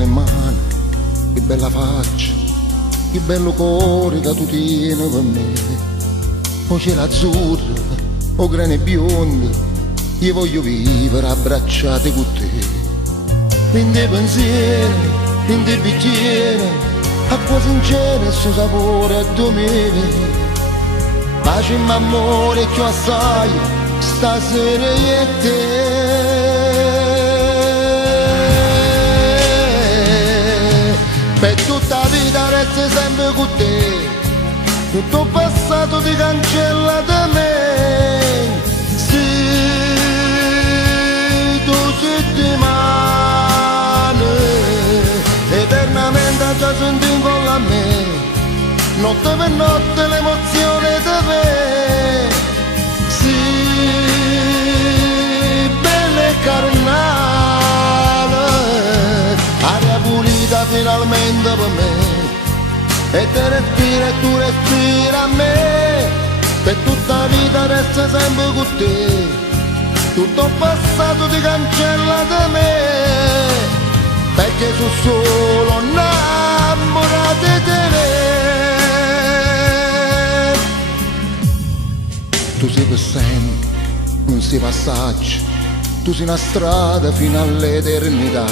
belle mani, che bella faccia, che bello cuore che tu tieni per me. O cielo azzurro, o grane bionde, io voglio vivere abbracciate con te. In te pensieri, in te bicchiere, acqua sincera e suo sapore a domenica. Pace e amore che assai, stasera io e te. Per tutta la vita resto sempre con te, tutto il passato ti cancella da me. Sì, tu settimane, eternamente già senti con la me, notte per notte l'emozione di me. Sì, belle carnale, aria pulita finalmente per me, e te respira e tu respira a me. Per tutta la vita resta sempre con te, tutto il passato ti cancella da me, perché sono solo innamorato di te. Tu sei per sempre, non sei passaggio, tu sei una strada fino all'eternità,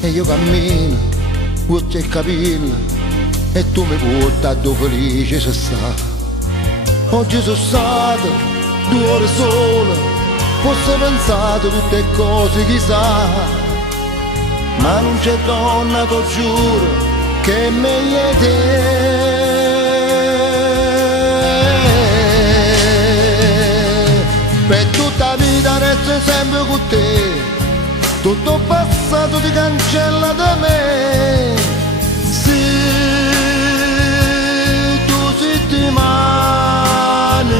e io cammino, occhi e capelli, e tu mi porti a dove felice sei sta. Oggi sono stato 2 ore sole, forse pensato tutte cose chissà, ma non c'è donna, ti giuro, che è meglio di te. Per tutta la vita resto sempre con te, tutto il passato ti cancella da me. Sì, tu settimane,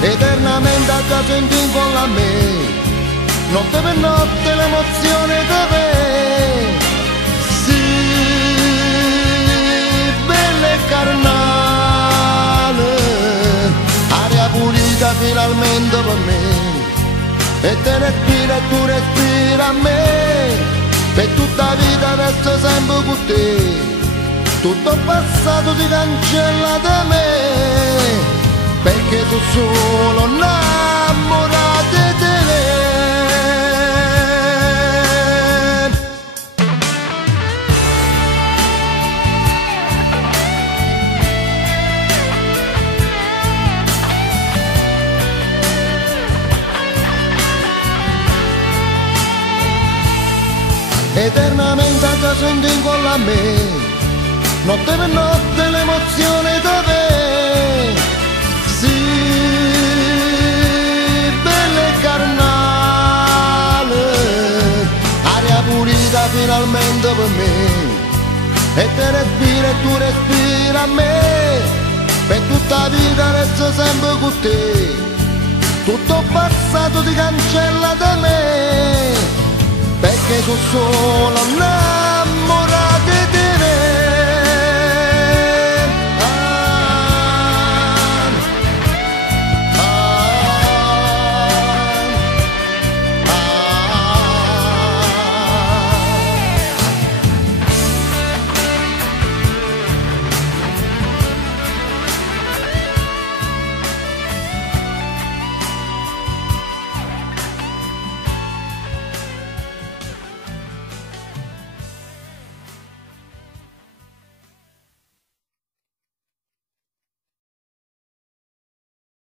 eternamente già senti con la me, notte per notte l'emozione da me. Sì, belle carnale, aria pulita finalmente per me, e te respira e tu respira a me. Per tutta la vita resto sempre con te, tutto il passato ti cancella da me, perché sono solo innamorato di te. Eternamente già senti con la me, notte per notte l'emozione da me. Sì, belle carnale, aria pulita finalmente per me, e te respira e tu respira a me. Per tutta la vita resto sempre con te, tutto il passato ti cancella da me, perché sono solo